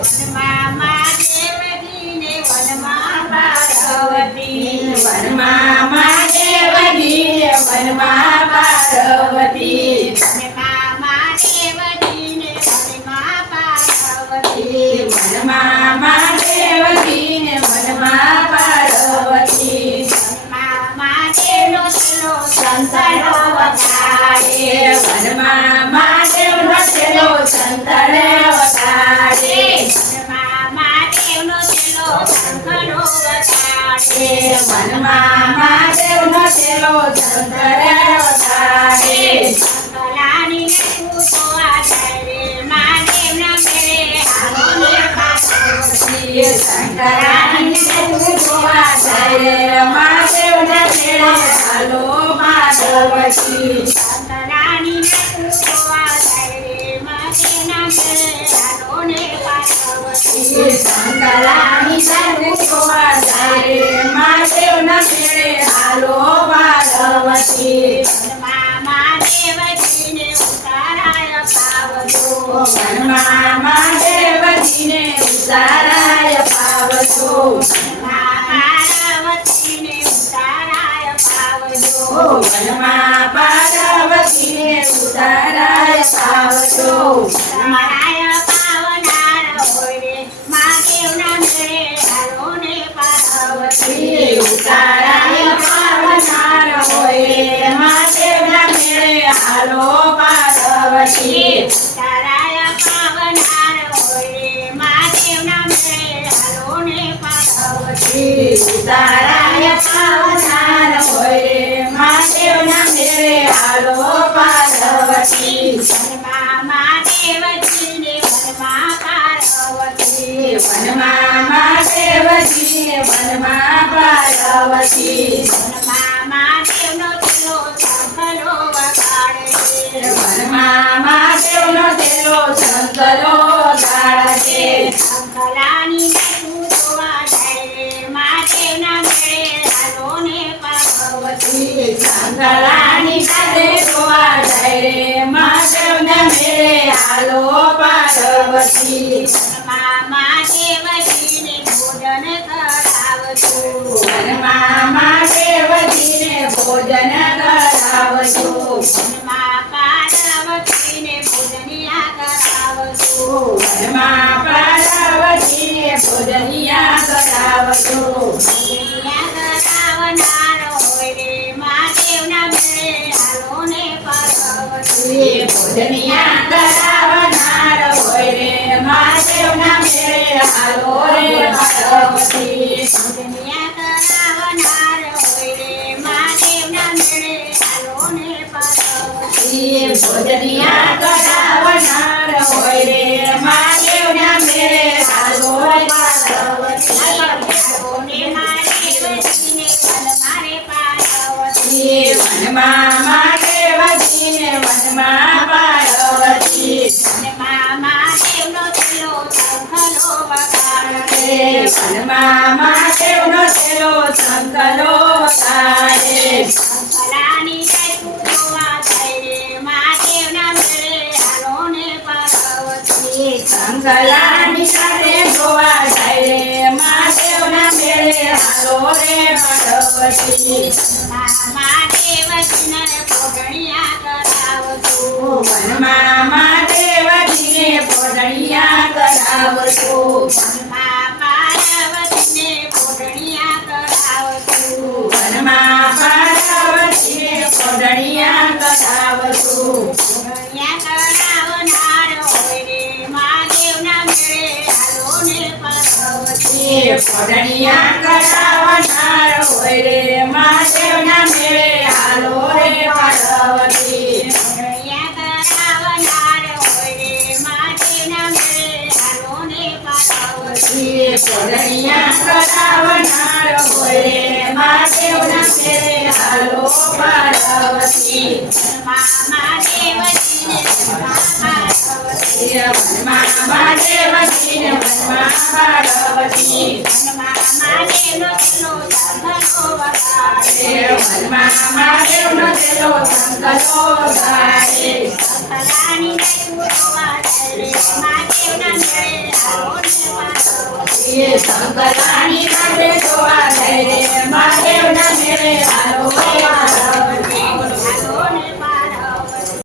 વનમાં મહાદેવજીને વનમાં પાર્વતી વનમાં મહાદેવજી વનમાં પાર્વતી વનમાં મહાદેવજીને વનમાં પાર્વતી વનમાં મહાદેવજી ને વનમાં પાર્વતી વનમાં મહાદેવનો છેલ્લો સંતાનો વગાડે વનમાં મહાદેવનો છેલ્લો સંતન વગાડે વનમાં મહાદેવનો છેલ્લો શંખનો વગાડે વનમાં મહાદેવનો છેલ્લો સંતન વગાડે કલાની પૂછો આધારે મહાદેવના મેળે હાલો ને પાર્વતી શંકરાની શંકરાની પૂછો આધારે મહાદેવના મેળે હાલો શંકરાની સાથે જોવા જાય મહાદેવના વનમાં મહાદેવજીને ઉતારાય પાવજો વનમાં મહાદેવજીને ઉતારાય ઉતારાય પાવનાર હોય મહાદેવના મેળે હાલો પાર્વતી તારાય પાવનાર હોય મહાદેવના મેળે હાલો ને પાર્વતી ઉતારાય પાવનાર હોય મહાદેવના મેળે હાલો પાર્વતી વનમાં મહાદેવજીને વનમાં મહાદેવજી વનમાં પાર્વતી વનમાં મહાદેવનો ચલો સાંભળો વગાડે વનમાં મહાદેવનો તેલો શંકરો ગાળે અંકલાની તું જોવા જાય રે મહાદેવના મેળે હાલો ને પાર્વતી શંકરાની સાથે જોવા પાર્વતી વનમાં મહાદેવજીને ભોજન કરાવજો વનમાં મહાદેવજીને ભોજન કરાવજો. વનમાં પાર્વતીને ભોજનિયા કરાવજો વનમાં પાર્વતીને ભોજનિયા કરાવજો ભોજનિયા કરાવનાર હોય રે મહાદેવના મેળે હાલો ને પાર્વતી ભોજનિયા કરાવનાર ભોજનિયા કરાવનાર હોય રે મહાદેવના મેળે હાલો પાર્વતી વનમાં મહાદેવજીને વનમાં પાર્વતી વનમાં મહાદેવનો છેલ્લો શંખનો વગાડે વનમાં મહાદેવનો છેલ્લો સંકલો ગાળે અંકલાની જય જોવા જાય પાર્વતી પોઢણિયા કરાવનાર હોય રે મહાદેવના મેળે પાર્વતી પોઢણિયા કરાવનાર રે મહાદેવના મેળે હાલો પાર્વતી મહાદેવજીને પાર્વતી વનમાં મહાદેવજીને વનમાં પાર્વતી મહાદેવનો પેલો સાંભળો વગાડે વનમાં મહાદેવનો તેલો સંકલો શંકરાની કાંડે તો આ જય રે મહાદેવના મેળે આરો મારો